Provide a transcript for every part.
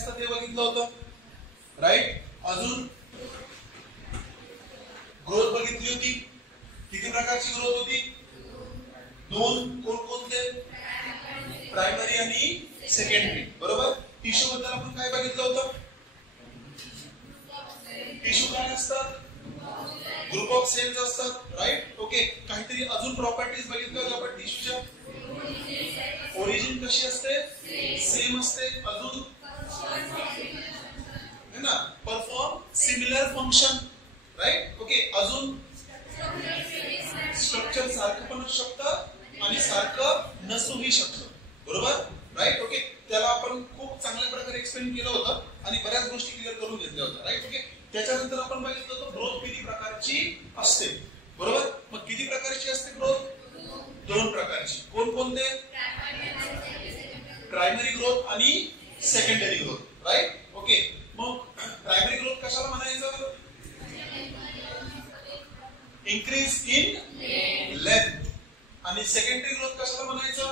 असतं ते बघितलं होतं, राईट. अजून ग्रोथ बघितली होती. किती प्रकारची ग्रोथ होती? दोन. कोणकोणते? प्रायमरी आणि सेकंडरी. बरोबर. टिश्यू बद्दल आपण काय बघितलं होतं? टिश्यू काय असतात? ग्रुप ऑफ सेल्स असतात, राईट. ओके. काहीतरी अजून प्रॉपर्टीज बघितल्या होत्या आपण टिश्यूच्या. ओरिजिन कशी असते? सेम असते. अजून है ना, perform similar function, right. Okay. अजून स्ट्रक्चर सारखं पण असू शकतं आणि सारखं नसूही शकतं. बरोबर, राईट. ओके. त्याला आपण खूप चांगल्या प्रकारे एक्सप्लेन केलं होतं आणि बऱ्याच गोष्टी क्लिअर करून घेतल्या होत्या, राईट. ओके. त्याच्यानंतर आपण बघितलं होतं ग्रोथ किती प्रकारची असते. बरोबर. मग किती प्रकारची असते ग्रोथ? दोन प्रकारची. कोणकोणते? प्रायमरी ग्रोथ आणि सेकंडरी ग्रोथ, राईट. ओके. मग प्रायमरी ग्रोथ कशाला म्हणायचं? Increase in length. आणि सेकंडरी ग्रोथ कशाला म्हणायचं?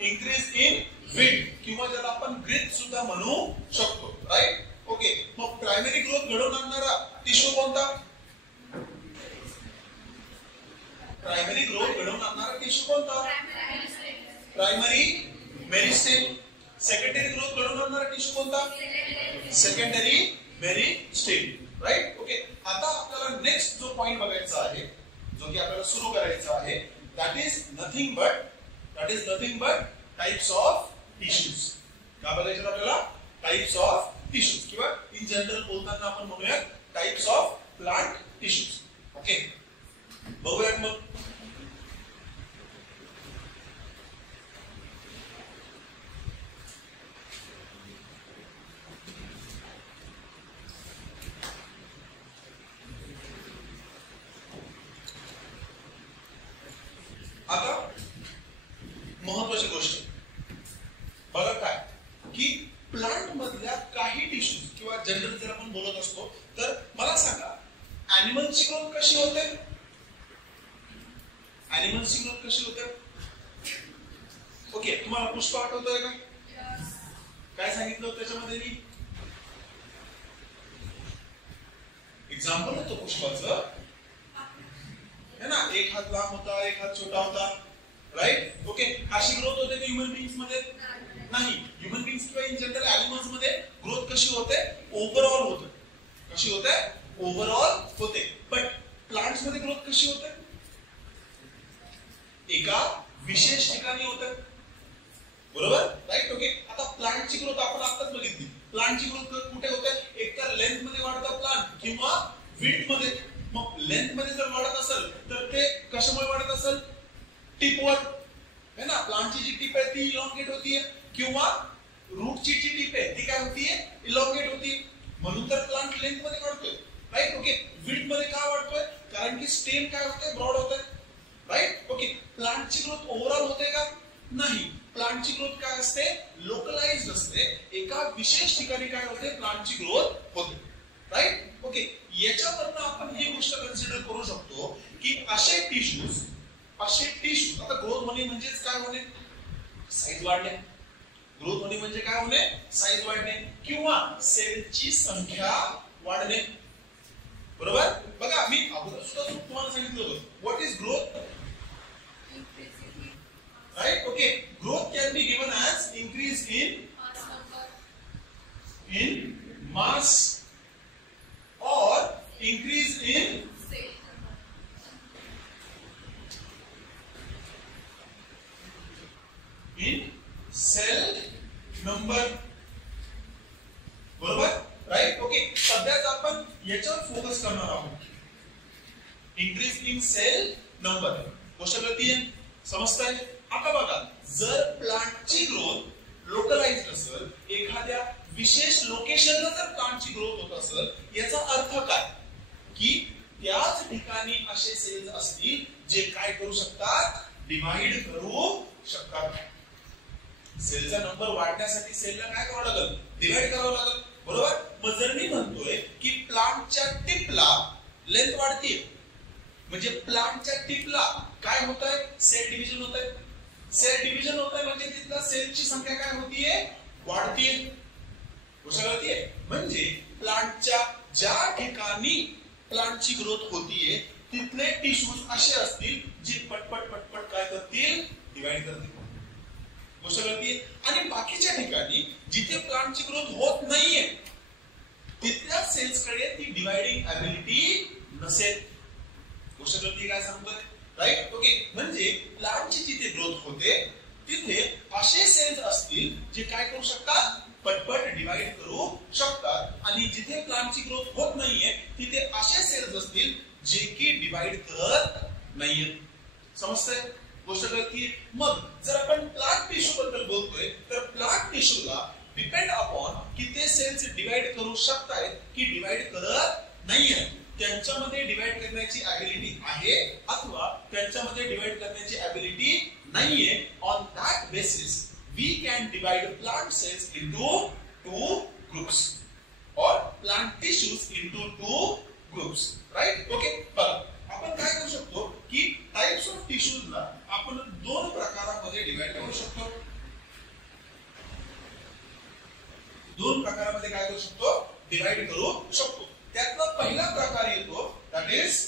इन्क्रीज इन विड्थ, किंवा ज्याला आपण ग्रिथ सुद्धा म्हणू शकतो, राईट. ओके. मग प्रायमरी ग्रोथ घडवून आणणारा टिश्यू कोणता? प्रायमरी ग्रोथ घडवून आणणारा टिश्यू कोणता? Primary meristem. सेकंडरी ग्रोथ घडवून आणणारा टिश्यू कोणता? Secondary meristem, right. ओके. आता आपल्याला नेक्स्ट जो पॉइंट बघायचा आहे, जो की आपल्याला सुरू करायचा आहे, that is nothing but types of tissues. काय बघायचं आपल्याला? टाइप्स ऑफ टिश्यूज, किंवा इन जनरल बोलताना आपण म्हणूया types of plant tissues. Okay. बघूयात मग. आता महत्वाची गोष्ट बघा काय, की प्लांट मधल्या काही टिश्यूज किंवा जनरल जर आपण बोलत असतो तर मला सांगा ॲनिमल्सची ग्रोथ कशी होते? ॲनिमल्सची ग्रोथ कशी होते? ओके. तुम्हाला पुष्प आठवतोय का? काय सांगितलं त्याच्यामध्ये मी? एक्झाम्पल होतं पुष्पाचं, है ना. एक हात लांब होता, एक हात छोटा होता, राईट. ओके. अशी ग्रोथ होते का ह्युमन बीइंग्स मध्ये? नाही. ह्युमन बीइंग्स किंवा इन जनरल ॲनिमल्स मध्ये ग्रोथ कशी होते? ओव्हरऑल होते. कशी होते? ओव्हरऑल होते. बट प्लांट्स मध्ये ग्रोथ कशी होते? एका विशेष ठिकाणी होते. बरोबर, राईट. ओके. आता प्लांटची ग्रोथ आपण आताच बघितली. प्लांटची ग्रोथ कुठे होते? एकतर लेंथ मध्ये वाढतं प्लांट किंवा विड्थ मध्ये. मग लेंथ मध्ये जर वाढत असेल तर ते कशामुळे वाढत असेल? टिपवर, है ना. प्लांटची जी टिप आहे ती इलॉंगेट होतीये, किंवा रूटची जी टिप आहे ती काय होतीये? इलॉंगेट होती. म्हणून तर प्लांट लेंथ मध्ये वाढतोय, राईट. ओके. विड्थ मध्ये का वाढतोय? कारण की स्टेम काय होते? ब्रॉड होते, राईट. ओके. प्लांटची ग्रोथ ओव्हरऑल होते का? नाही. प्लांटची ग्रोथ काय असते? लोकलाइज्ड असते. एका विशेष ठिकाणी काय होते? प्लांटची ग्रोथ होते, राईट. ओके. याच्यावरनं आपण ही गोष्ट कन्सिडर करू शकतो की असे टिश्यूज आता ग्रोथ होणे म्हणजेच काय होणे? साईज वाढणे. ग्रोथ होणे म्हणजे काय होणे? साईज वाढणे किंवा सेलची संख्या वाढणे. बरोबर. बघा मी अगोदर सुद्धा तुम्हाला सांगितलं होतं what is growth, right. Okay. Growth can be given as increase in mass or increase in cell number. बरोबर, राईट. ओके. सध्याच आपण याच्यावर फोकस करणार आहोत. Increase in cell number. गोष्ट कळतीये? समजताय? आता बघा, जर प्लांटची ग्रोथ लोकलाइज्ड असेल, एखाद्या विशेष लोकेशनला जर प्लांटची ग्रोथ होत असेल, याचा अर्थ काय? की त्याच ठिकाणी असे सेल्स असतील जे काय करू शकतात? डिवाइड करू शकतात. सेलचा नंबर वाढण्यासाठी सेलला काय करावं लागेल? डिवाइड करावं लागेल. बरोबर. मग जर मी म्हणतोय की प्लांटच्या टिपला लेंथ वाढते, म्हणजे प्लांटच्या टिपला काय होत आहे? सेल डिव्हिजन होत आहे. सेल डिव्हिजन होत आहे म्हणजे तिथल्या सेलची संख्या काय होतीये? वाढतीये. गोष्ट कळतीये? म्हणजे प्लांटच्या ज्या ठिकाणी प्लांटची ग्रोथ होतीये तिथले टिश्यूज असे असतील जे पटपट पटपट काय करतील, डिवाइड करतील. गोष्ट कळतीये? आणि बाकीच्या ठिकाणी जिथे प्लांटची ग्रोथ होत नाहीये तिथल्या सेल्स कडे ती डिवाइडिंग ॲबिलिटी नसेल. गोष्ट कळतीये काय सांगतोय? राईट? ओके. म्हणजे प्लांटची जिथे ग्रोथ होते तिथे असे सेल्स असतील जे काय करू शकतात, पटपट डिवाइड करू शकतात. आणि जिथे प्लांटची ग्रोथ होत नाहीये तिथे असे सेल्स असतील जे की डिवाइड करत नाहीये. समजतंय? गोष्ट कळतीये? मग जर आपण प्लांट टिश्यू बद्दल बोलतोय तर प्लांट टिश्यूला डिपेंड अपॉन की ते सेल्स डिवाइड करू शकतायत की डिवाइड करत नाहीये, त्यांच्यामध्ये डिवाइड करण्याची ॲबिलिटी आहे अथवा त्यांच्यामध्ये डिवाइड करण्याची ॲबिलिटी नाहीये. On that basis we can divide plant cells into two groups or plant tissues into two groups, right? Okay. बघा आपण काय करू शकतो की टाइप्स ऑफ टिश्यूज ला आपण दोन प्रकारांमध्ये डिवाइड करू शकतो. दोन प्रकारांमध्ये काय करू शकतो, डिवाइड करू शकतो. त्यातला पहिला प्रकार येतो दॅट इज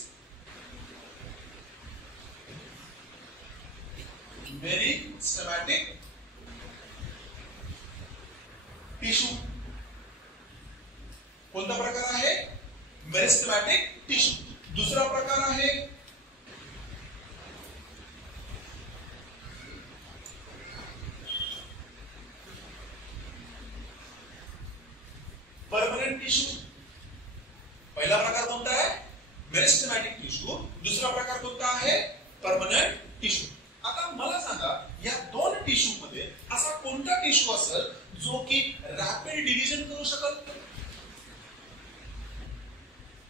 मेरिस्टेमॅटिक टिश्यू. कोणता प्रकार आहे? मेरिस्टेमॅटिक टिश्यू. दुसरा प्रकार आहे परमनंट टिश्यू. पहिला प्रकार कोणता आहे? मेरिस्टेमॅटिक टिश्यू. दुसरा प्रकार कोणता आहे? Permanent tissue. आता मला सांगा या दोन टिश्यू मध्ये असा कोणता टिश्यू असेल जो की रॅपिड डिव्हिजन करू शकेल?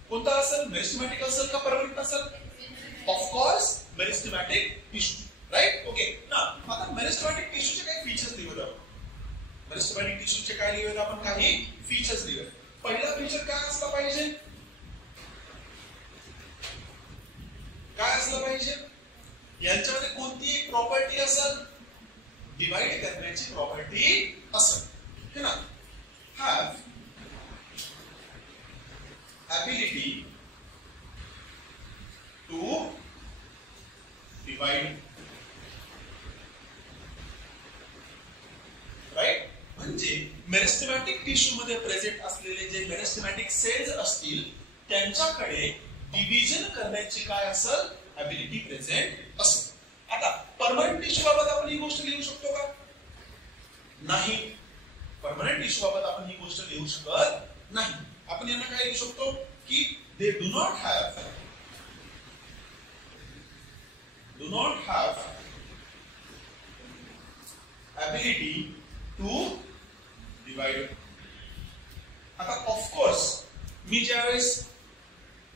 कोणता असेल? मेरिस्टेमॅटिक असेल का परमनंट असेल? Of course meristematic tissue. Right? Okay. ना आता मेरिस्टेमॅटिक टिश्यूचे काही फीचर्स लिहूया आपण. मेरिस्टेमॅटिक टिश्यूचे काय लिहूया आपण? काही फीचर्स लिहूया. पहिला फीचर काय असला पाहिजे? काय असलं पाहिजे? यांच्यामध्ये कोणती एक प्रॉपर्टी असेल? डिवाइड करण्याची प्रॉपर्टी असेल, है ना? have ability to divide, right? म्हणजे मेरिस्टेमॅटिक टिश्यू मध्ये प्रेझेंट असलेले जे मेरिस्टेमॅटिक सेल्स असतील त्यांच्याकडे डिव्हिजन करण्याची काय असेल? ॲबिलिटी प्रेझेंट असेल. आता परमनंट टिश्यू बाबत आपण ही गोष्ट लिहू शकतो का? नाही. परमनंट टिश्यू बाबत आपण ही गोष्ट लिहू शकत नाही. आपण यांना काय लिहू शकतो की they do not have ability to divide. आता ऑफकोर्स मी ज्यावेळेस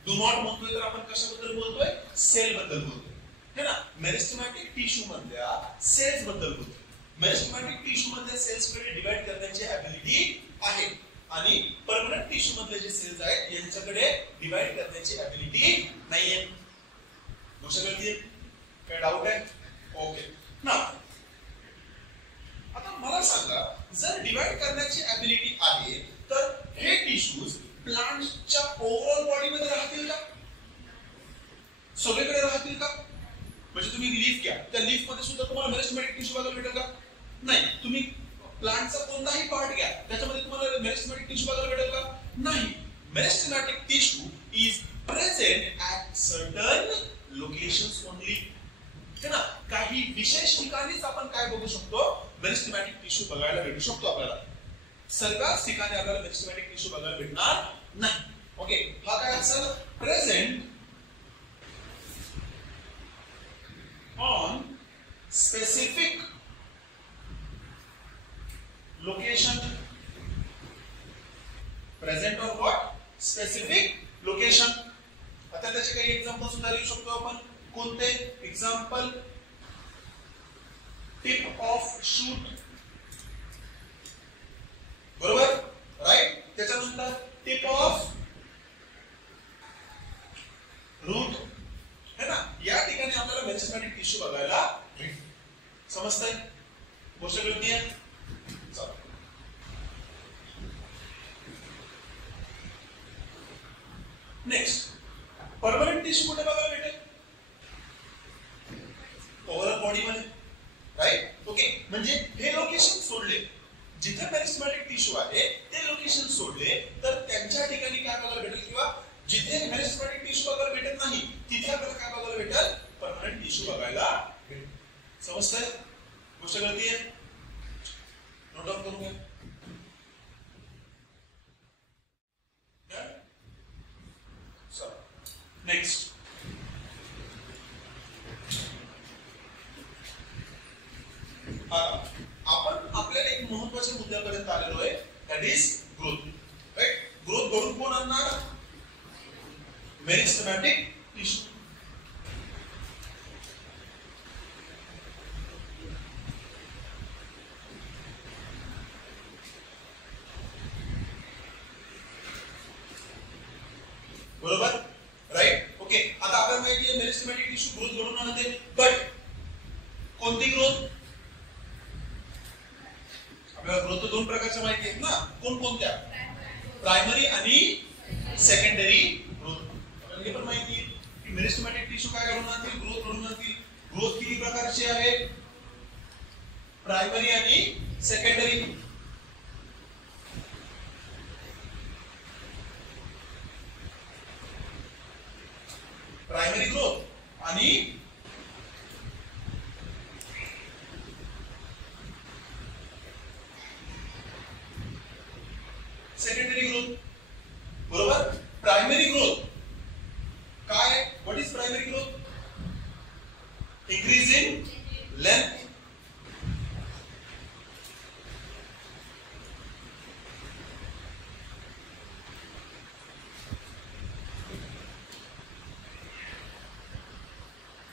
डू नॉट म्हणतोय तर आपण कशाबद्दल बोलतोय? सेल बद्दल बोलतोय, है ना? मेरिस्टेमॅटिक टिश्यू मधल्या सेल्स बद्दल बोलतोय. मेरिस्टेमॅटिक टिश्यू मधल्या सेल्स कडे डिवाइड करण्याची ॲबिलिटी आहे आणि परमनंट टिश्यू मधले जे सेल्स आहेत यांच्याकडे डिवाइड करण्याची ॲबिलिटी नाहीये. गोष्ट कळतीये? काय डाऊट आहे? ओके. ना आता मला सांगा जर डिवाइड करण्याची ॲबिलिटी आहे तर हे टिश्यूज प्लांटच्या ओव्हरऑल बॉडी मध्ये राहतील का? सगळीकडे राहतील का? म्हणजे तुम्ही लीफ घ्या, त्या लीफ मध्ये सुद्धा तुम्हाला मेरिस्टेमॅटिक टिश्यू बघायला भेटेल का? नाही. तुम्ही प्लांटचा कोणताही पार्ट घ्या त्याच्यामध्ये तुम्हाला मेरिस्टेमॅटिक टिश्यू बघायला भेटेल का? नाही. Meristematic tissue is present at certain locations only, है ना? काही विशेष ठिकाणीच आपण काय बघू शकतो? मेरिस्टेमॅटिक टिश्यू बघायला भेटू शकतो आपल्याला. सर्वच ठिकाणी आपल्याला मेरिस्टेमॅटिक टिश्यू बघायला भेटणार नाही. ओके. हा काय असेल? Present on specific location. Present on what? Specific location. आता त्याचे काही एक्झाम्पल सुद्धा लिहू शकतो आपण. कोणते एक्झाम्पल? टिप ऑफ शूट, बरोबर? राईट. त्याच्यानंतर टिप ऑफ रूट, है ना? या ठिकाणी आपल्याला मेरिस्टेमॅटिक टिश्यू बघायला भेटतो. समजतंय? गोष्ट कळतीये? चला नेक्स्ट परमनंट टिश्यू कुठे बघायला भेटेल? ओव्हरऑल बॉडी मध्ये, राईट? ओके, म्हणजे हे लोकेशन सोडले, जिथे मेरिस्टेमॅटिक टिश्यू आहे ते लोकेशन सोडले तर त्यांच्या ठिकाणी काय बघायला भेटेल, किंवा जिथे मेरिस्टेमॅटिक टिश्यू बघायला भेटत नाही तिथे आपल्याला काय बघायला भेटेल? परमनंट टिश्यू बघायला भेटेल. समजतंय? गोष्ट कळतीये? नोट डाऊन करून घ्या. नेक्स्ट आपण आपल्याला एक महत्त्वाच्या मुद्द्यापर्यंत आलेलो आहे, that is growth. Right? Growth घडून कोण आणणार? Meristematic tissue. बरोबर? राईट? ओके, आता आपल्याला माहिती आहे मेरिस्टेमॅटिक टिश्यू ग्रोथ घडून आणते, बट कोणती ग्रोथ? आपल्याला ग्रोथ दोन प्रकारच्या माहिती आहेत ना, कोणकोणत्या? प्रायमरी आणि सेकंडरी ग्रोथ. आपल्याला हे पण माहिती आहे की मेरिस्टेमॅटिक टिश्यू काय घडून आणतील? ग्रोथ घडून आणतील. ग्रोथ किती प्रकारची आहे? प्रायमरी आणि सेकंडरी. प्रायमरी ग्रोथ आणि सेकंडरी ग्रोथ. बरोबर? प्रायमरी ग्रोथ काय? What is primary growth? Increase in length.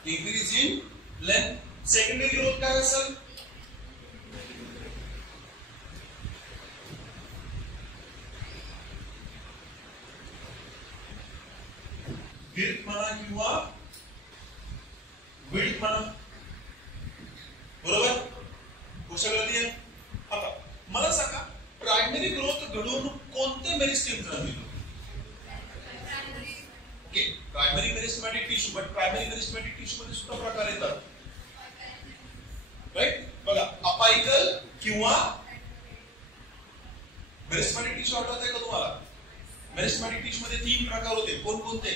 increase in length. Secondary growth काय असेल? girth म्हणा किंवा width म्हणा. बरोबर? गोष्ट कळली आहे? आता मला सांगा प्रायमरी ग्रोथ घडून कोणते मेरिस्टेम राहतील? Primary meristematic tissue, but primary meristematic tissue मध्ये सुद्धा प्रकार येतात. राईट? बघा, अपायकल किंवा मेरिस्टेमॅटिक टिश्यू आठवत आहे का तुम्हाला? मेरिस्टेमॅटिक टिश्यू मध्ये तीन प्रकार होते. कोणकोणते?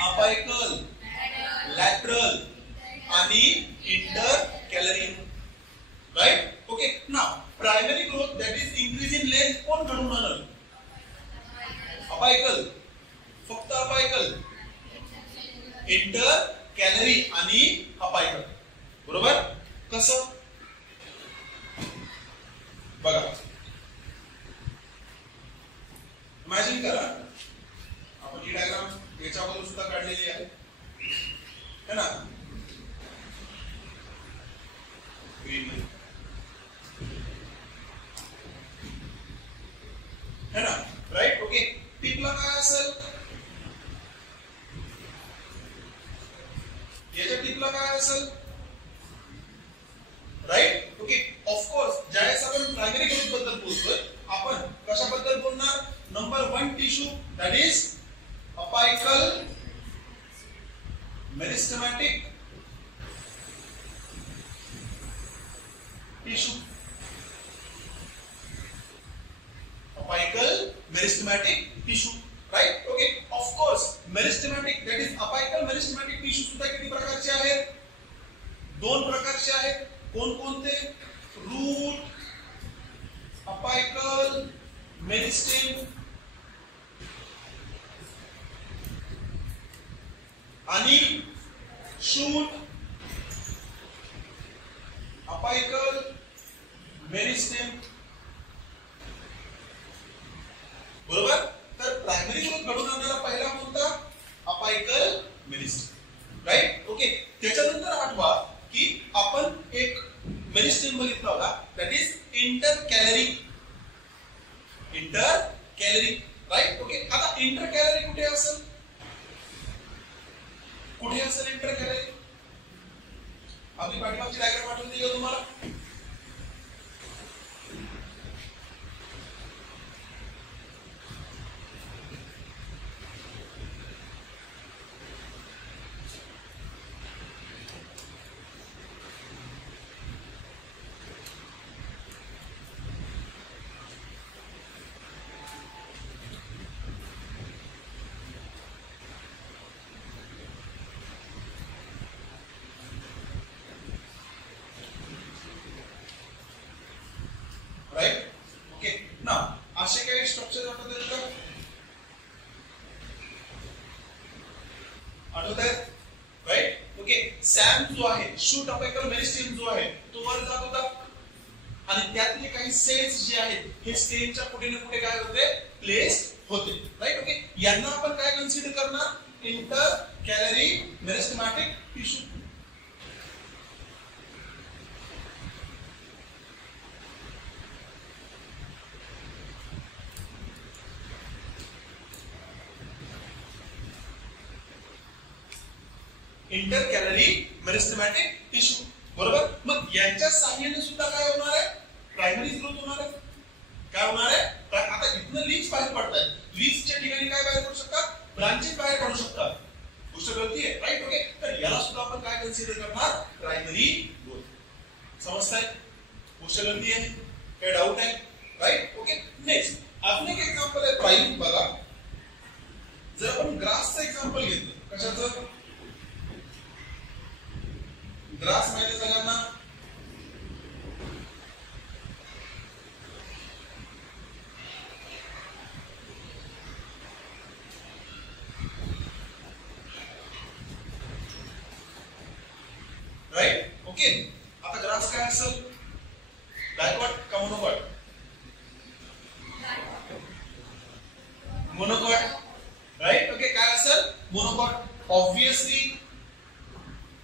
अपायकल, लॅटरल आणि intercalary. Right? Okay, now primary growth that is increase in length कोण घडून आणल? अपायकल, फक्त अपायकल, इंटर कॅलरी आणि अपायकल. बरोबर? कसं? बघा, इमॅजिन करा आपण ही डायग्राम याच्याबद्दल सुद्धा काढलेली आहे, है ना? ग्रीन है ना? राईट? ओके, टिपला काय असेल? याच्या टिपला काय असेल? राईट? ओके, ऑफकोर्स ज्यावेळेस आपण प्रायमरी ग्रोथ बद्दल बोलतोय आपण कशाबद्दल बोलणार? Number 1 tissue that is apical meristematic tissue. Apical meristematic tissue. Right? Okay, of course meristematic that is apical meristematic tissue सुद्धा किती प्रकारचे आहेत? दोन प्रकारचे आहेत. कोणकोणते? रूट अपायकल मेरिस्टेम आणि शूट अपायकल मेरिस्टेम. बरोबर? तर प्रायमरी ग्रोथ घडून आणणारा पहिला कोणता? Apical meristem. राईट? ओके, त्याच्यानंतर आठवा की आपण एक मेरिस्टेम बघितला होता दॅट इज इंटरकॅलरी. इंटरकॅलरी. राईट? ओके, आता इंटरकॅलरी कुठे असेल? कुठे असेल इंटरकॅलरी? आपली पाठीमागची डायग्राम आठवते का तुम्हाला? सॅम जो आहे, शूट अपेकल मेरिस्टेम जो आहे तो वर जात होता आणि त्यातले काही सेल्स जे आहेत हे स्टेमच्या कुठे ना कुठे काय होते, प्लेस होते. राईट. ओके. यांना आपण काय कन्सिडर करणार, intercalary meristematic tissue. Intercalary meristematic tissue. बरोबर. मग यांच्या साहाय्याने सुद्धा काय होणार आहे, प्रायमरी ग्रोथ होणार आहे. काय होणार आहे, आता इथनं लीव्स बाहेर पडतात, लीव्सच्या ठिकाणी काय बाहेर पडू शकतात, ब्रांचेस बाहेर पडू शकतात. गोष्ट कळतीये. राईट. ओके. तर याला सुद्धा आपण काय कन्सिडर करणार, प्रायमरी ग्रोथ. समजताय? गोष्ट कळतीये, काय डाऊट आहे? राईट. ओके. नेक्स्ट अजून एक एक्झाम्पल आहे प्राईम. बघा, जर आपण ग्रासचं एक्झाम्पल घेतलं, कशाचं, ग्रास माहिती सगळ्यांना, राईट. ओके. आता ग्रास काय असेल, डायकॉट का मोनोकॉट, मोनोकॉट. राईट. ओके. काय असेल, मोनोकॉट. ऑब्वियसली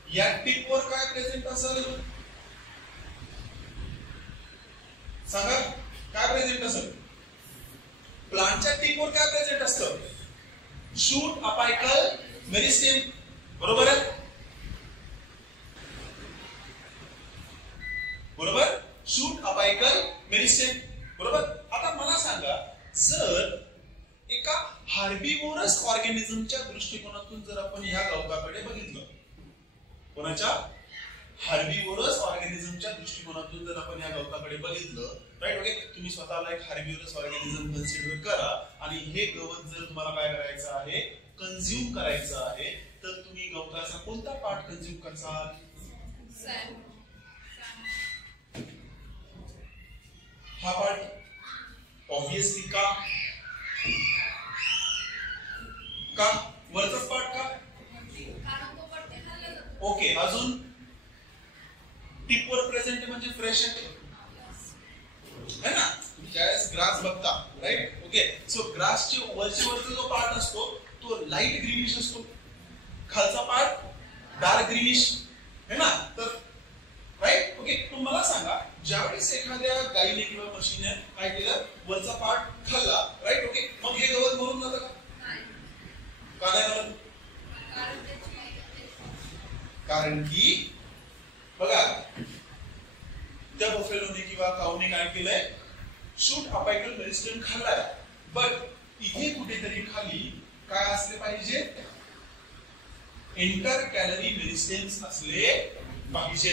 या टिप वर काय प्रेझेंट असेल, सांगा, काय प्रेझेंट असेल, प्लांटच्या टिप वर काय प्रेझेंट असतं, शूट अपायकल मेरिस्टेम. बरोबर आहे, बरोबर, शूट अपायकल मेरिस्टेम. बरोबर. आता मला सांगा, जर एका हार्बिवोरस ऑर्गॅनिझमच्या दृष्टिकोनातून जर आपण ह्या गवताकडे बघितलं, कोणाच्या, हार्बिवोरस ऑर्गॅनिझमच्या दृष्टिकोनातून जर आपण या गवताकडे बघितलं, राईट. ओके. तुम्ही स्वतःला एक हार्बिवोरस ऑर्गॅनिझम कन्सिडर करा आणि हे गवत जर तुम्हाला काय करायचं आहे, कंझ्युम करायचं आहे, तर तुम्ही गवताचा कोणता पार्ट कंझ्युम करसाल, हा पार्ट. ऑब्वियसली का, वरचाच पार्ट का. ओके. अजून टिपवर प्रेझेंट म्हणजे फ्रेश आहे ना, ज्यावेळेस ग्रास बघता. राईट. ओके. सो ग्रासचे वरचा जो पार्ट असतो तो लाईट ग्रीनिश असतो, खालचा पार्ट डार्क ग्रीनिश है ना. तर राईट. ओके. तुम्हाला सांगा, ज्यावेळेस एखाद्या गाईने किंवा म्हशीने काय केलं, वरचा पार्ट खाल्ला, राईट. ओके. मग हे गवत मरून जातं का नाही मरत, कारण की बघा, त्या बफेलोने किंवा काऊने काय केलंय, शूट अपायकल मेरिस्टेम खाल्लाय. बट इथे कुठेतरी खाली काय असले पाहिजे, इंटर कॅलरी मेरिस्टेम्स असले पाहिजे.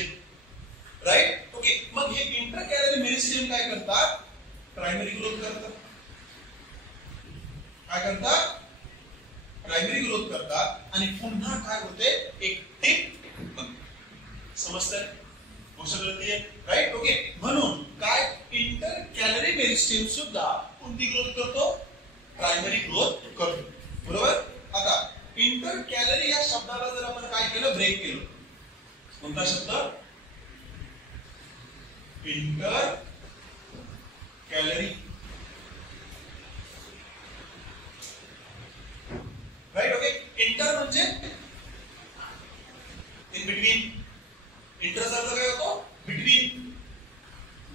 राईट. ओके. मग हे इंटर कॅलरी मेरिस्टेम काय करतात, प्रायमरी ग्रोथ करतात. काय करतात, प्रायमरी ग्रोथ करतात आणि पुन्हा काय होते, एक टिप. समजतंय, गोष्ट कळतीये. राईट. ओके. म्हणून काय, इंटर कॅलरी मेरिस्टेम सुद्धा कोणती ग्रोथ करतो, प्रायमरी ग्रोथ करतो. बरोबर. आता इंटर कॅलरी या शब्दाला जर आपण काय केलं, ब्रेक केलं, कोणता शब्द, intercalary. Right. Okay. Inter म्हणजे इन बिटवीन, इंटरचा अर्थ काय होतो, बिटवीन,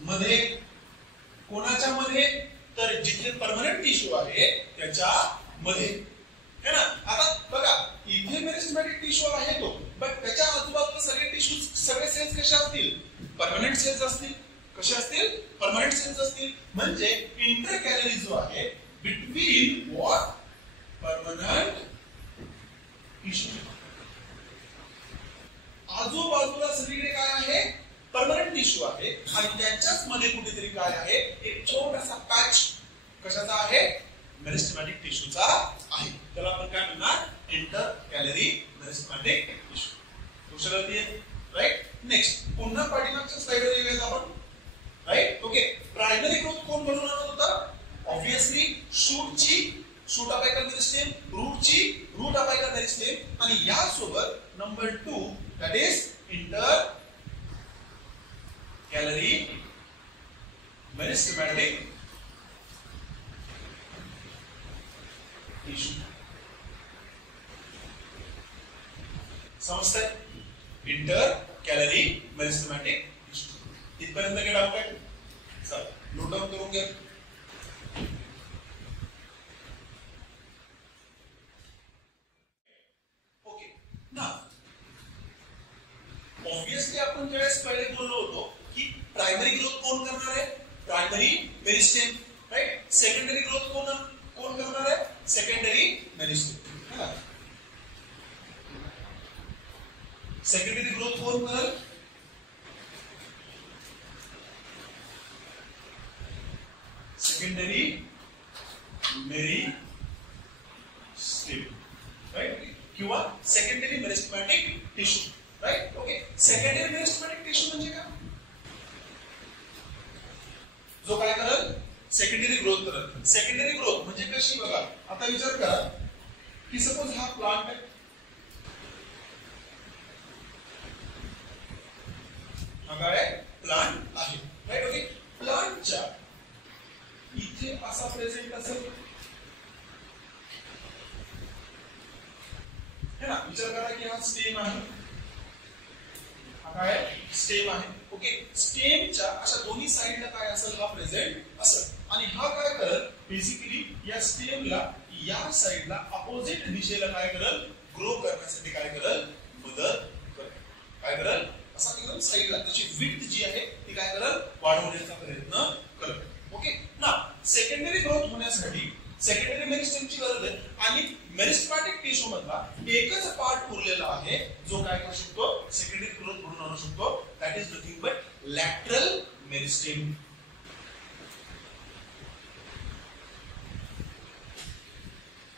मध्ये. कोणाच्या मध्ये, तर जिथे परमनंट टिश्यू आहे त्याच्या मध्ये, है ना. आता बघा, इथे मेरिस्टेमॅटिक टिश्यू आहे तो, बट त्याच्या आजूबाजूला सगळे टिश्यू, सगळे सेल्स कसे असतील, परमनंट सेल्स असतील. कसे असतील, परमनंट सेल्स असतील. म्हणजे इंटर कॅलरी जो आहे, बिटवीन व्हॉट, परमनंट टिश्यू. आजूबाजूला सगळीकडे काय आहे, परमनंट टिश्यू आहे आणि त्यांच्याच मध्ये कुठेतरी काय आहे, एक छोटासा पॅच कशाचा आहे, मेरिस्टेमॅटिक टिश्यूचा आहे. त्याला आपण काय म्हणणार, इंटर कॅलरी मेरिस्टेमॅटिक टिश्यू. गोष्ट कळतीये. राईट. नेक्स्ट पुन्हा पाठीमागच्या स्लाइडवर येऊयात आपण. राईट. ओके. प्रायमरी ग्रोथ कोण बनवून आणत होता, ऑब्वियसली शूटची, शूट अपायकल मेरिस्टेम, रूटची, रूट अपायकल मेरिस्टेम, आणि यासोबत number 2 that is intercalary meristematic tissue. समजतंय? Intercalary meristematic tissue. इथपर्यंत काय डाऊट आहे? चला नोट डाऊन करून घ्या. ओके ना, ऑब्वियसली आपण ज्यावेळेस पहिले बोललो होतो की प्रायमरी ग्रोथ कोण करणार आहे? Primary meristem, right. Secondary growth कोण करणार आहे? सेकंडरी मेरिस्टेम, है ना. सेकंडरी ग्रोथ कोण करेल? सेकंडरी मेरिस्टेम, राईट, किंवा secondary meristematic tissue, right. Okay, secondary meristematic tissue म्हणजे काय? जो काय करेल? सेकंडरी ग्रोथ करेल. सेकंडरी ग्रोथ म्हणजे कशी बघा, आता विचार करा की सपोज हा प्लांट आहे, हा काय प्लांट आहे, राईट. ओके, प्लांटच्या इथे असा प्रेझेंट असेल, है ना. विचार करा की हा स्टेम आहे, हा काय स्टेम आहे. ओके, स्टेमच्या अशा दोन्ही साइडला काय असेल? हा प्रेझेंट असेल. आणि हा काय करेल? बेसिकली या स्टेमला या साइडला अपोजिट दिशेला काय करेल? ग्रो करण्यासाठी काय करेल? मदत करेल. काय करेल? असा एकदम साइडला त्याची विड्थ जी आहे ती काय करेल? वाढवण्याचा प्रयत्न करेल. ओके ना, सेकंडरी ग्रोथ होण्यासाठी सेकंडरी मेरिस्टेमची गरज आहे. आणि मेरिस्टेमॅटिक टिश्यू मधला एकच पार्ट उरलेला आहे जो काय करू शकतो? सेकंडरी ग्रोथ म्हणून आणू शकतो. That is nothing but lateral meristem.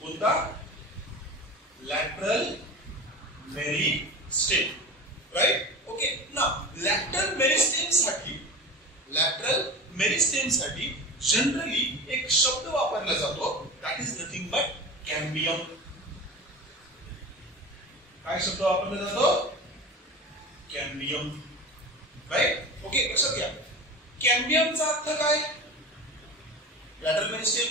कोणता? Lateral meristem, right. ओके ना, लॅटरल मेरिस्टेम साठी जनरली एक शब्द वापरला जातो, that is nothing but cambium. काय शब्द वापरला जातो? Cambium, right. ओके, लक्षात घ्या. कॅम्बियमचा अर्थ काय? Lateral meristem,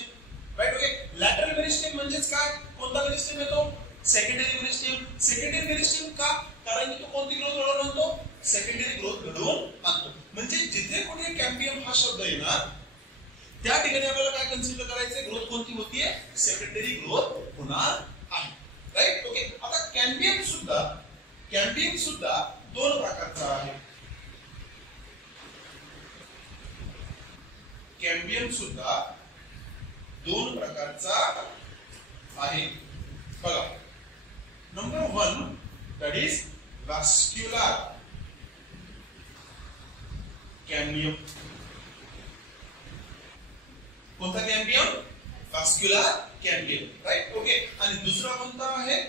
right. Okay, lateral meristem म्हणजेच काय? कोणता मेरिस्टेम येतो? Secondary meristem. सेकंडरी मेरिस्टेम का? कारण की तो कोणती ग्रोथ घडवून आणतो? सेकंडरी ग्रोथ घडवून आणतो. म्हणजे जिथे कुठे कॅम्बियम हा शब्द येणार त्या ठिकाणी आपल्याला काय कन्सिडर करायचंय? ग्रोथ कोणती होतीये? सेकंडरी ग्रोथ होणार आहे, राईट. ओके, आता कॅम्बियम सुद्धा दोन प्रकारचा आहे. कॅम्बियम सुद्धा दोन प्रकारचा आहे. बघा, number 1 that is vascular cambium. कोणता cambium? Vascular cambium, right. Okay, आणि दुसरा कोणता आहे?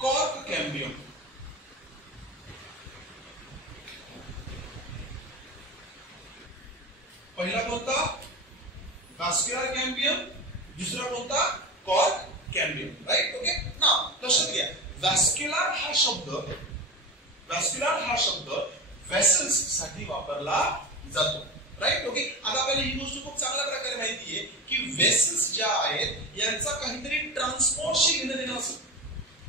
Cork cambium. पहिला कोणता? Vascular cambium. दुसरा कोणता? Cork cambium, right. ओके ना, लक्षात घ्या, व्हॅस्क्युलर हा शब्द व्हेसल्स साठी वापरला जातो, राईट. ओके, आता आपल्याला ही गोष्ट खूप चांगल्या प्रकारे माहिती आहे की व्हेसल्स ज्या आहेत यांचा काहीतरी ट्रान्सपोर्टशी घेणं देणं असतं,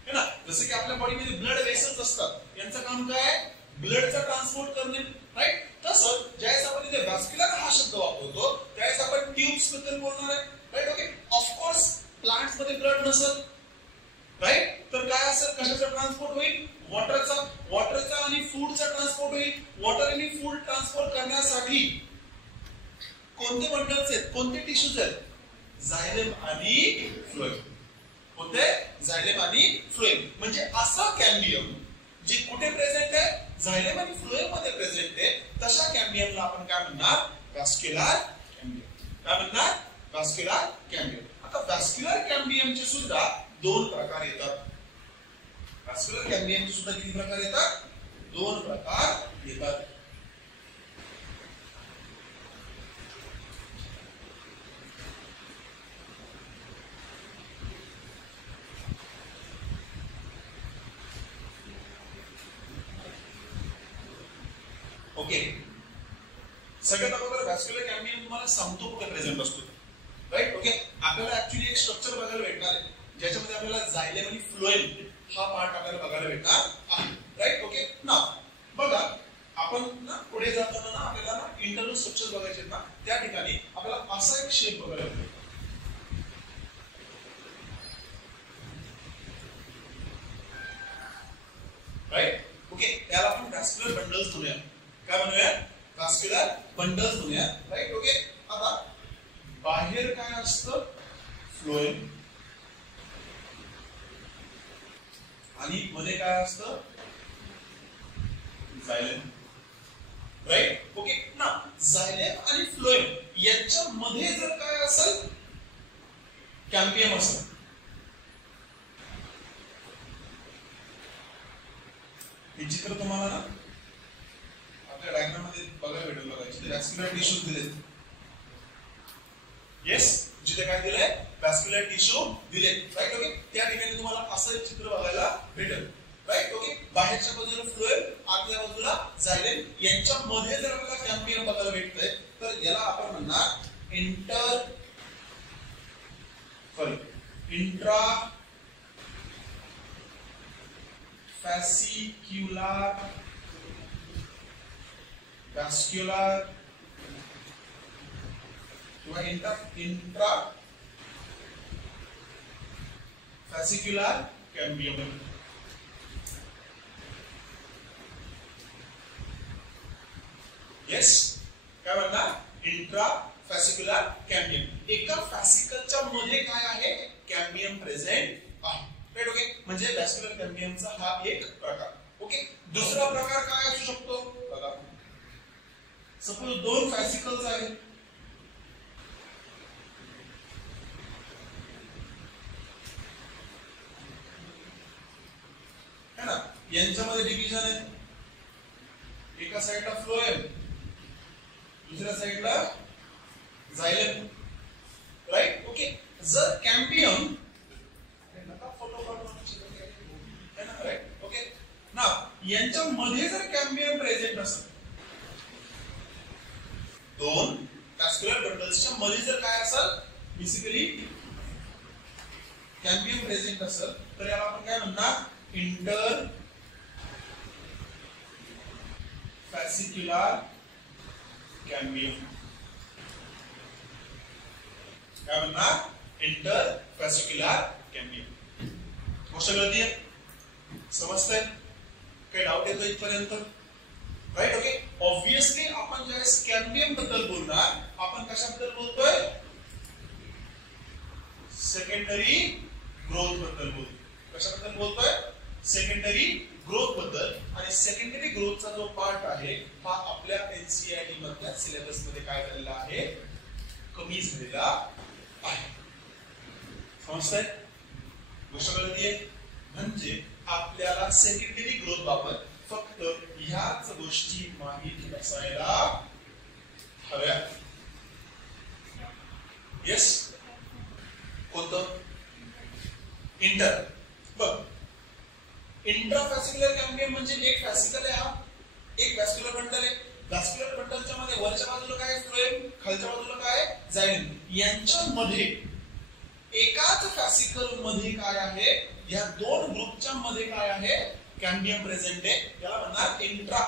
है ना. जसं की आपल्या बॉडीमध्ये ब्लड व्हेसल्स असतात, यांचं काम काय? ब्लडचा ट्रान्सपोर्ट करणे, राईट. तसं ज्यावेळेस आपण इथे व्हॅस्क्युलर हा शब्द वापरतो त्यावेळेस आपण ट्यूब्स बद्दल बोलणार आहे, राईट. ओके, ऑफकोर्स प्लांट्स मध्ये ब्लड नसेल, राईट. तर काय असेल? कशाचा ट्रान्सपोर्ट होईल? वॉटरचा आणि फूडचा ट्रान्सपोर्ट होईल. वॉटर आणि फूड ट्रान्सपोर्ट करण्यासाठी कोणते बंडल्स आहेत? कोणते टिश्यूज आहेत? झायलेम आणि फ्लोएम. कोणते? झायलेम आणि फ्लोएम. म्हणजे असं कॅम्बियम जे कुठे प्रेझेंट आहे? झायलेम आणि फ्लोएम मध्ये प्रेझेंट आहे. तशा कॅम्बियमला आपण काय म्हणणार? Vascular cambium. काय म्हणणार? Vascular cambium. आता व्हॅस्क्युलर कॅम्बियमचे सुद्धा दोन प्रकार येतात. व्हॅस्क्युलर कॅम्बियमचे सुद्धा किती प्रकार येतात? दोन प्रकार येतात. ओके, सगळ्यात अगोदर व्हॅस्क्युलर कॅम्बियम तुम्हाला सांगतो कुठे प्रेझेंट असतो, राईट. ओके, आपल्याला ऍक्च्युली एक स्ट्रक्चर बघायला भेटणार आहे ज्याच्यामध्ये आपल्याला जायलेम आणि फ्लोएम हा पार्ट आपल्याला बघायला भेटणार आहे, राईट. ओके, ना बघा आपण ना पुढे जाताना ना आपल्याला ना इंटरनल स्ट्रक्चर बघायचे ना, त्या ठिकाणी आपल्याला असा एक शेप बघायला भेटतो, राईट. ओके, त्याला आपण व्हॅस्क्युलर बंडल्स म्हणूया. काय म्हणूया? व्हॅस्क्युलर बंडल्स म्हणूया, राईट. ओके, आता बाहेर काय असतं? फ्लोएम, आणि मध्ये काय असतं? जायलेम, राईट. ओके, ना जायलेम आणि फ्लोएम यांच्या मध्ये जर काय असेल? कॅम्बियम असेल. हे चित्र तुम्हाला ना आपल्या डायग्राम मध्ये बघायला भेटेल. बघा जिथे व्हॅस्क्युलर टिश्यूज दिलेत, येस, जिथे काय दिलंय? व्हॅस्क्युलर टिश्यू दिले, राईट. ओके, त्या ठिकाणी तुम्हाला असं एक चित्र बघायला भेटेल, राईट. ओके, बाहेरच्या बाजूला फ्लोएम, आतल्या बाजूला जायलेम, यांच्या मध्ये जर आपल्याला कॅम्बियम बघायला भेटतंय तर याला आपण म्हणणार इंट्रा fascicular vascular किंवा इंट्रा fascicular cambium. येस, काय म्हणता? Intra fascicular cambium. एका फॅसिकलच्या मध्ये काय आहे? कॅम्बियम प्रेझेंट आहे, राईट. ओके, म्हणजे व्हॅस्क्युलर कॅम्बियमचा हा एक प्रकार. ओके, दुसरा प्रकार काय असू शकतो? बघा, सपोज दोन फॅसिकल्स आहेत, है ना, यांच्यामध्ये डिव्हिजन आहे. एका साइडला फ्लोएम, दुसऱ्या साइडला जायलेम, राईट. ओके, जर कॅम्बियम राईट. ओके, ना यांच्या मध्ये जर कॅम्बियम प्रेझेंट असेल, दोन व्हॅस्क्युलर बंडल्सच्या मध्ये जर काय असेल? बेसिकली कॅम्बियम प्रेझेंट असेल तर याला आपण काय म्हणणार? Inter fascicular cambium. काय म्हणणार? Inter fascicular cambium. गोष्ट कळती आहे? समजतंय? काही डाऊट येतो इथपर्यंत? राईट. ओके, ऑब्विसली आपण ज्यावेळेस कॅम्बियम बद्दल बोलणार, आपण कशाबद्दल बोलतोय? सेकंडरी ग्रोथ बद्दल बोलतोय. कशाबद्दल बोलतोय? सेकंडरी ग्रोथ बद्दल. आणि सेकंडरी ग्रोथचा जो पार्ट आहे हा आपल्या एनसीईआरटी मधल्या सिलेबस मध्ये काय झालेला आहे? कमी झालेला आहे. समजतंय? गोष्ट कळतीये? म्हणजे आपल्याला सेकंडरी ग्रोथ बाबत फक्त ह्याच गोष्टी माहिती असायला हव्या. येस, कोणतं? इंटर. बघ, इंट्राफॅसिक्युलर कॅम्बियम म्हणजे एक फॅसिकल आहे, हा एक व्हॅस्क्युलर बंडल आहे. व्हॅस्क्युलर बंडलच्या मध्ये वरच्या बाजूला काय? फ्लोएम, खालच्या बाजूला काय? जायलेम. यांच्या मध्ये एकाच फॅसिकल मध्ये काय आहे? या दोन ग्रुपच्या मध्ये काय आहे? कॅम्बियम प्रेझेंट आहे. याला म्हणणार इंट्रा,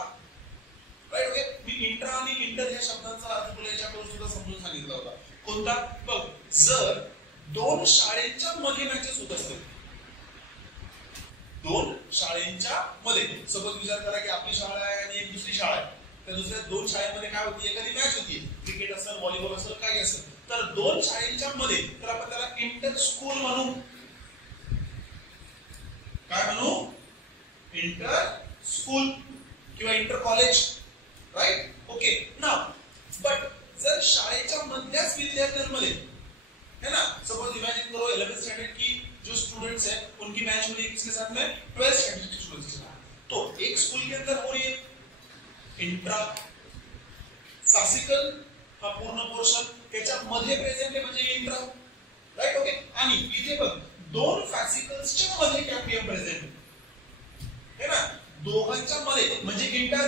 राईट. ओके, मी इंट्रा आणि इंटर या शब्दांचा अर्थ तुला याच्याकडून सुद्धा समजून सांगितला होता. कोणता? बघ, जर दोन शाळेच्या मध्ये मॅचेस होत असतील, दोन शाळेच्या मध्ये, सपोज विचार करा की आपली शाळा आहे आणि एक दुसरी शाळा आहे, त्या दुसऱ्या दोन शाळेमध्ये काय होती? एखादी मॅच होती, क्रिकेट असेल, व्हॉलीबॉल असेल, काही असेल. तर दोन शाळेच्या मध्ये, तर आपण त्याला इंटर स्कूल म्हणू. काय म्हणू? इंटर स्कूल किंवा इंटर कॉलेज, राईट. ओके, ना बट जर शाळेच्या मधल्याच विद्यार्थ्यांमध्ये है ना, सपोज इमेजिन करो 11th स्टैंडर्ड की जो स्टूडेंट्स हैं उनकी मैच हो रही है किसके साथ में? 12th स्टैंडर्ड के स्टूडेंट्स के साथ. तो एक स्कूल के अंदर हो रही है. इंट्रा फॅसिकल हा पूर्ण पोर्शन त्याच्या मध्ये प्रेझेंट आहे म्हणजे इंट्रा, राईट. ओके, आणि इथे बघ दोन फॅसिकल्सच्या मध्ये कॅम्बियम प्रेझेंट आहे ना, दोघांच्या मध्ये म्हणजे इंटर.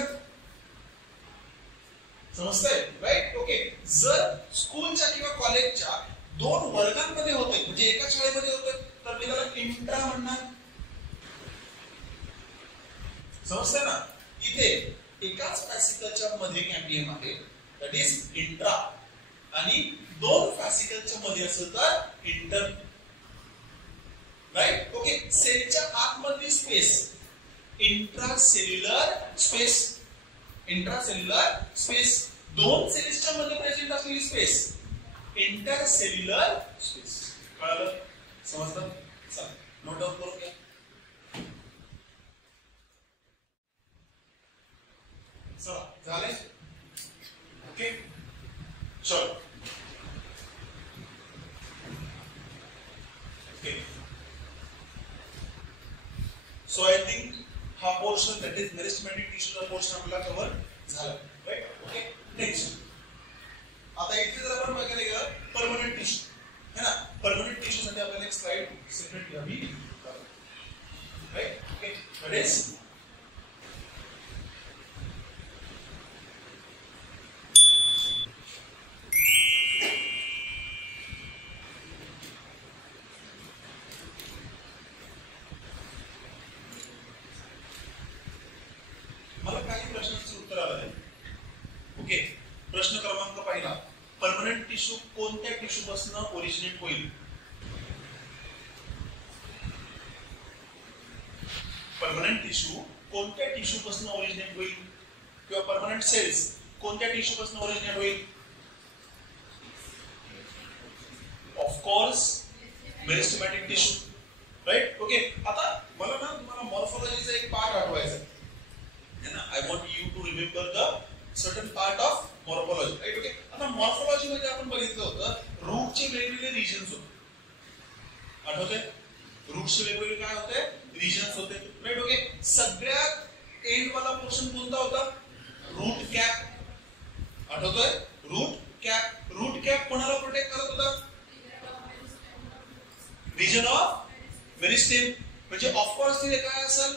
समजतंय राईट. ओके, जर स्कूलच्या किंवा कॉलेजच्या दोन वर्गांमध्ये होते म्हणजे एका शाळेमध्ये होते तर मी त्याला इंट्रा म्हणणार. समजतंय ना. इथे एकाच फॅसिकलच्या मध्ये कॅम्बियम आहे दॅट इज इंट्रा आणि दोन फॅसिकलच्या मध्ये असेल तर इंटर. राईट. ओके, सेलच्या आतमधली space intracellular space. Intracellular space. दोन सेल्सच्या मध्ये प्रेझेंट असलेली स्पेस इंटरसेल्युलर स्पेस. कळलं? समजलं? चला नोट डाऊन करून घ्या. चला झाले. ओके चलो. ओके, सो आय थिंक हा पोर्शन दॅट इज मेरिस्टेमॅटिक टिश्यूचा पोर्शन आपल्याला कव्हर झाला. राईट. ओके, नेक्स्ट आता इथे जर आपण बघायला गेलं परमनंट टिश्यू है ना. परमनंट टिश्यू साठी आपल्याला एक स्लाइड सेपरेट घ्यावी. राईट. ओके, दॅट इज मला काही प्रश्नांचं उत्तर आलं आहे. ओके, प्रश्न क्रमांक पहिला, परमनंट टिश्यू कोणत्या टिश्यू पासून ओरिजिनेट होईल? परमनंट टिश्यू कोणत्या टिश्यू पासून ओरिजिनेट होईल किंवा परमनंट सेल्स कोणत्या टिश्यू पासून ओरिजिनेट होईल? Of course meristematic tissue. Right. Okay, आता मला ना तुम्हाला मॉर्फोलॉजीचा एक पार्ट आठवायचा है ना. I want you to remember the certain part of morphology. Right? Okay. आता मॉर्फोलॉजी मध्ये आपण बघितलं होतं रूटचे वेगवेगळे रिजन्स होते. आठवते? रूटचे वेगवेगळे काय होते? रिजन्स होते. राईट. ओके, सगळ्यात एंड वाला पोर्शन कोणता होता? Root cap. आठवतोय? Root cap. रूट कॅप कोणाला प्रोटेक्ट करत होता? Region of meristem. म्हणजे ऑफ कोर्स तिथे काय असेल?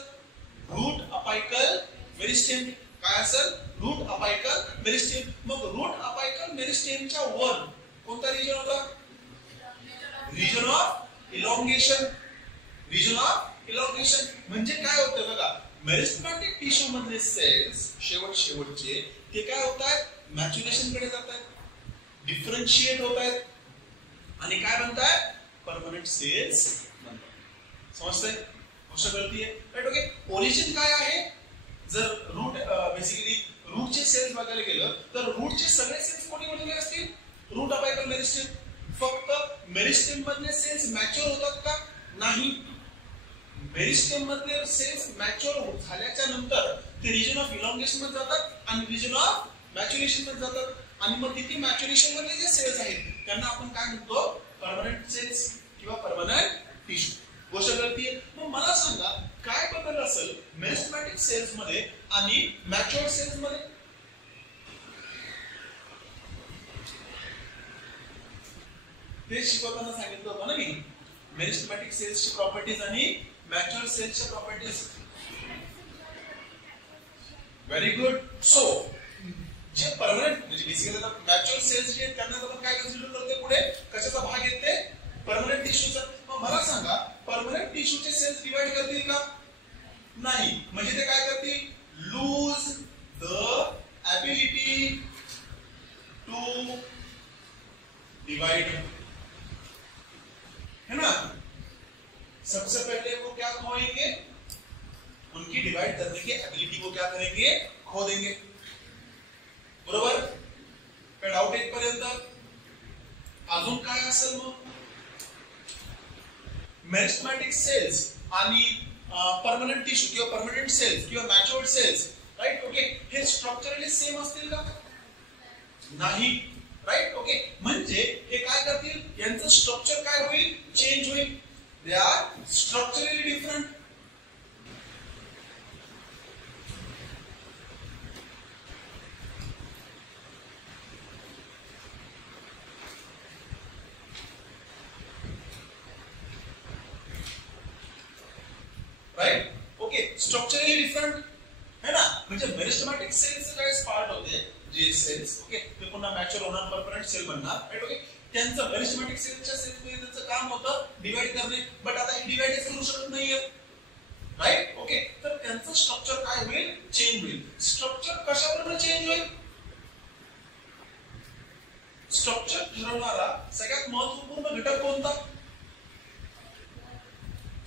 Root apical meristem. काय असेल? Root apical meristem. मग रूट अपायकल मेरिस्टेमच्या वर कोणता रिजन होता? Region of elongation. Region of elongation म्हणजे काय होतं बघा, मेरिस्टेमॅटिक टिश्यू मधले सेल्स शेवटचे ते काय होत आहेत? मॅच्युरेशन कडे जात आहेत, डिफरन्शिएट होत आहेत आणि काय बनतायत? परमनंट सेल्स बनतात. समजतंय? गोष्ट कळतीये? राईट. ओके, ओरिजिन काय आहे? जर रूट बेसिकली रूटचे सेल्स बघायला गेलं तर रूटचे सगळे सेल्स कोणी बनवले असतील? Root apical meristem. फक्त मेरिस्टेम मधले सेल्स मॅच्युअर होतात का? नाही. मेरिस्टेम मधले सेल्स मॅच्युअर झाल्याच्या नंतर ते रिजन ऑफ इलॉंगेशन मध्ये जातात आणि रिजन ऑफ मॅच्युरेशन मध्ये जातात आणि मग तिथे मॅच्युरेशन मधले जे सेल्स आहेत त्यांना आपण काय म्हणतो? परमनंट सेल्स किंवा परमनंट टिश्यू. गोष्ट कळतीये? मग मला सांगा काय बदल असेल मेरिस्टेमॅटिक सेल्स मध्ये आणि मॅच्युअर्ड सेल्स मध्ये? ते शिकवताना सांगितलं होतं ना मी, मेरिस्टेमॅटिक सेल्सची प्रॉपर्टीज आणि मॅच्युअर्ड सेल्सच्या प्रॉपर्टीज. Very good. सो जे परमनंट म्हणजे बेसिकली मॅच्युअर्ड सेल्स जे त्यांना आपण काय कन्सिडर करते पुढे? कशाचा भाग येते? परमनंट टिश्यूचा. मग मला सांगा परमनंट टिश्यूचे सेल्स डिवाइड करतील का? नाही. म्हणजे ते काय करतील? Lose the ability to divide, है ना. सबसे पहले वो क्या खोएंगे? उनकी डिवाइड करने की एबिलिटी को क्या करेंगे? खो देंगे. बरोबर? काय डाऊट इथपर्यंत? अजून काय असेल मग? मेरिस्टेमॅटिक सेल्स आणि परमनंट टिश्यू किंवा परमनंट सेल्स किंवा मॅच्युअर्ड सेल्स, राईट. ओके, हे स्ट्रक्चरली सेम असतील का? नाही. राईट. ओके, म्हणजे हे काय करतील? यांचं स्ट्रक्चर काय होईल? चेंज होईल. They are structurally different. Right. Okay, structurally different है ना. म्हणजे मेरिस्टेमॅटिक सेल्स काय पार्ट होते जे सेल्स ओके ते पुन्हा मॅच्युअर होणार परमनंट सेल बनणार राईट ओके त्यांचं मेरिस्टेमॅटिक सेलच्या सेल्समध्ये त्यांचं काम होतं डिवाइड करणे बट आता हे डिवाइडच करू शकत नाहीये राईट ओके तर त्यांचं स्ट्रक्चर काय होईल चेंज होईल स्ट्रक्चर कशाप्रमाणे चेंज होईल स्ट्रक्चर ठरवणारा सगळ्यात महत्त्वपूर्ण घटक कोणता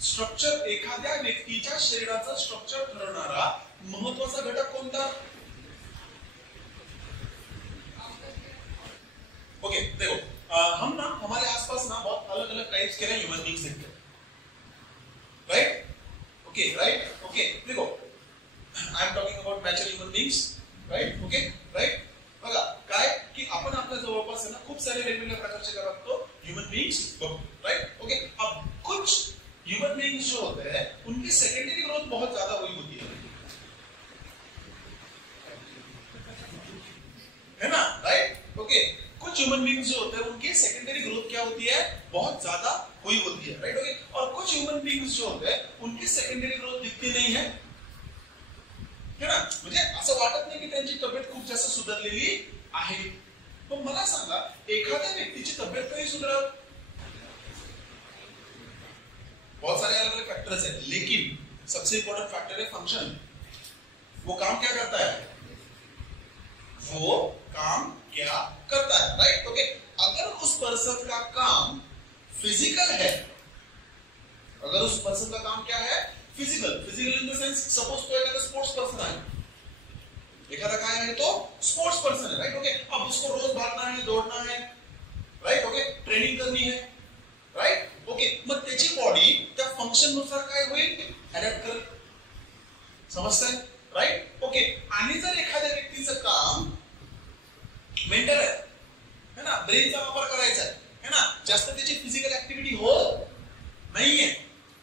स्ट्रक्चर एखाद्या व्यक्तीच्या शरीराचं स्ट्रक्चर ठरवणारा महत्त्वाचा घटक कोणता ओके देखो हम ना हमारे आसपास ना बहुत अलग अलग टाइप्स के ना ह्यूमन बीइंग्स देखते हैं राइट ओके देखो I am talking about mature human beings right बघा काय की आपण आपल्या जवळपास आहे ना खूप सारे वेगवेगळ्या प्रकारचे काय बघतो ह्यूमन बीइंग्स बघतो राइट ओके अब कुछ ह्यूमन बीइंग्स जो होते हैं उनकी सेकेंडरी ग्रोथ बहुत ज्यादा हुई होती है ना राइट ओके कुछ ह्यूमन बीइंग्स जो होते हैं उनकी सेकेंडरी ग्रोथ क्या होती है बहुत ज्यादा हुई होती है राइट ओके और कुछ ह्यूमन बीइंग्स जो होते हैं उनकी सेकेंडरी ग्रोथ दिखती नहीं है ना म्हणजे असं वाटत नाही की त्यांची तब्येत खूप जास्त सुधारलेली आहे पण मला सांगा एखाद्या व्यक्तीची तब्येत कधी सुधारेल बहुत सारे अलग अलग फैक्टर्स हैं लेकिन सबसे इंपॉर्टेंट फैक्टर है फंक्शन वो काम क्या करता है राइट ओके अगर उस पर्सन का काम फिजिकल है अगर उस पर्सन का काम क्या है physical in the sense suppose तो एखादा स्पोर्ट्स पर्सन है एखादा काय आहे तो स्पोर्ट्स पर्सन है राइट ओके अब उसको रोज भागना है दौड़ना है राइट ओके ट्रेनिंग करनी है राइट ओके मग त्याची बॉडी त्या फंक्शन नुसार काय होईल अडॅप्ट करेल समजताय राइट ओके आणि जर एखाद्या व्यक्तीचं काम मेंटल है ना ब्रेनचा वापर करायचा है ना जास्त त्याची फिजिकल ऍक्टिव्हिटी होत नाहीये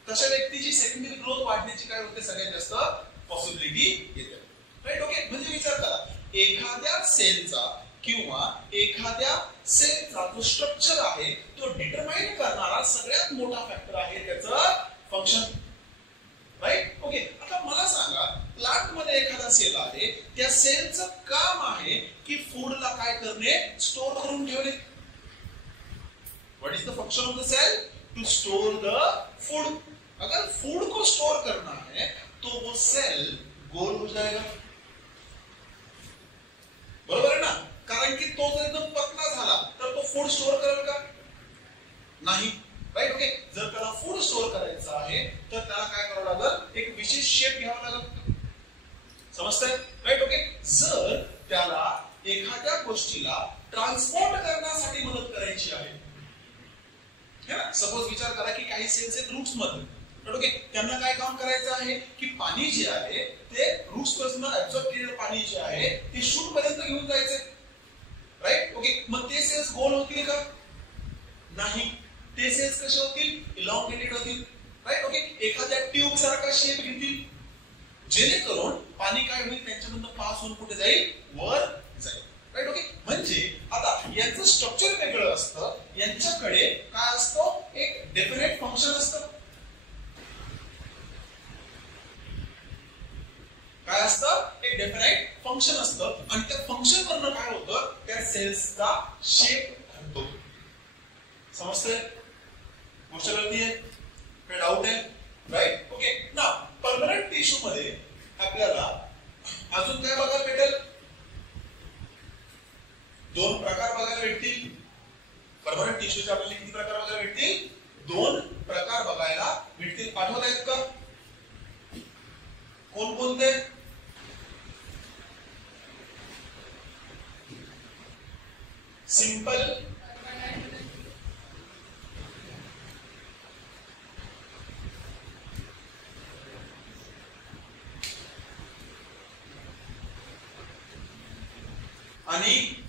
तशा व्यक्तीची सेकंडरी ग्रोथ वाढण्याची काय होते सगळ्यात जास्त पॉसिबिलिटी येते राइट ओके म्हणजे विचार करा एखाद्या सेलचा किंवा एखाद्या सेलचा जो स्ट्रक्चर आहे तो डिटरमाइन करणारा सगळ्यात मोठा फॅक्टर आहे त्याचं फंक्शन राइट ओके आता मला सांगा प्लांट मध्ये एखादा सेल आहे त्या सेलचं काम आहे की फूडला काय करणे स्टोर करून ठेवणे what is the function of the cell to store the food अगर फूड को स्टोर करना है तो वो सेल गोल हो जाएगा बरोबर है ना कारण की तो जर एकदम पतला झाला तर तो फूड स्टोर करेल का नाही राइट ओके जर त्याला फूड स्टोर करायचं आहे तर त्याला काय करावं लागेल एक विशेष शेप घ्यावा लागेल समजताय राइट ओके जर त्याला एखाद्या गोष्टीला ट्रान्सपोर्ट करण्यासाठी मदत करायची आहे है ना सपोज विचार करा की काही सेल्स आहेत रूट्स मध्ये ओके त्यांना काय काम करायचं आहे की पाणी जे आहे ते रूट्स पासून ऍब्सॉर्ब केलेलं पाणी जे आहे ते शूट पर्यंत घेऊन जायचे राइट ओके मग ते सेल्स गोल होतील का नाही ते सेल्स कसे होतील इलॉंगेटेड होतील राइट ओके एखाद्या ट्यूब सारखा शेप घेतील जेणेकरून पाणी काय होईल त्यांच्यामधून पास होऊन कुठे जाईल वर जाईल राइट ओके म्हणजे आता यांचं स्ट्रक्चर वेगळं असतं यांच्याकडे काय असतं एक डेफिनेट फंक्शन असतं काय असतं एक डेफिनेट फंक्शन असतं आणि त्या फंक्शन वरून काय होतं त्या सेल्सचा शेप ठरतो समजतंय गोष्ट कळती आहे काय डाऊट आहे राइट ओके ना परमनंट टिश्यू मध्ये आपल्याला अजून काय बघायला भेटेल दोन प्रकार बघायला भेटतील परमनंट टिश्यूचे आपल्याला किती प्रकार बघायला भेटतील दोन प्रकार बघायला भेटतील आठवत आहेत का कोण कोणते सिंपल आणि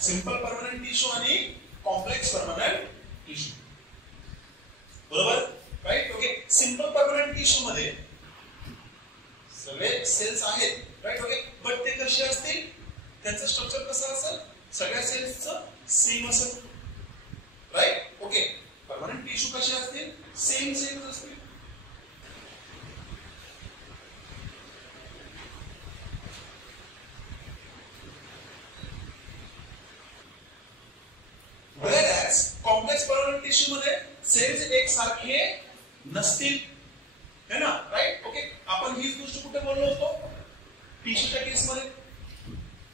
सिंपल परमनंट टिश्यू आणि कॉम्प्लेक्स परमनंट टिश्यू बरोबर right okay simple permanent tissue मध्ये सगळे सेल्स आहेत राइट ओके बट ते कसे असतील त्यांचं स्ट्रक्चर कसं असेल ओके परमनंट टिश्यू कसे असतील सेम असतील whereas कॉम्प्लेक्स परमनंट टिश्यू मध्ये सेल्स एक सारखे नसतील है ना राइट ओके आपण हीच गोष्ट कुठे बोललो होतो टिश्यूच्या केस मध्ये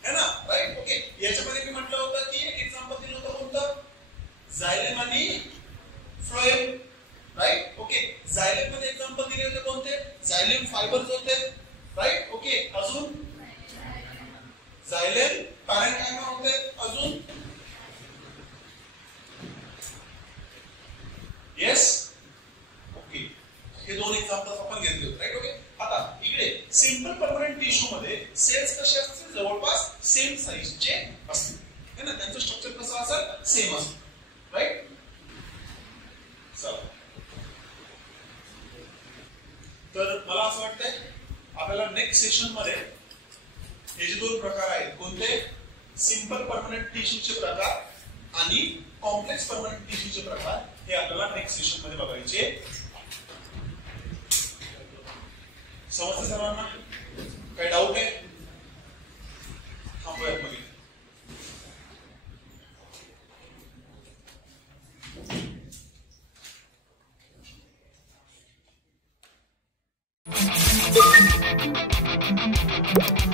है ना राइट ओके याच्यामध्ये मी म्हटलं होतं की एक एक्झाम्पल दिलं होतं कोणतं झायलेम आणि फ्लोएम राइट ओके झायलेम मध्ये एक्झाम्पल दिले होते कोणते झायलेम फायबर्स होते राइट ओके अजून झायलेम पॅरेन्काइमा होते अजून येस ओके हे दोन एक्झाम्पल्स आपण घेतले होते राइट ओके आता इकडे सिंपल परमनंट टिश्यू मध्ये सेल्स कसे असतील जवळपास सेम साइजचे असतील है ना त्यांचं स्ट्रक्चर कसं असेल सेम असेल राइट चला तर मला असं वाटतंय आपल्याला नेक्स्ट सेशन मध्ये हे जे दोन प्रकार आहेत कोणते सिंपल परमनंट टिश्यूचे प्रकार आणि कॉम्प्लेक्स परमनंट टिश्यूचे प्रकार हे आपल्याला नेक्स्ट सेशन मध्ये बघायचे समजतं सर्वांना काही डाऊट आहे थांबूयात मध्ये Thank you.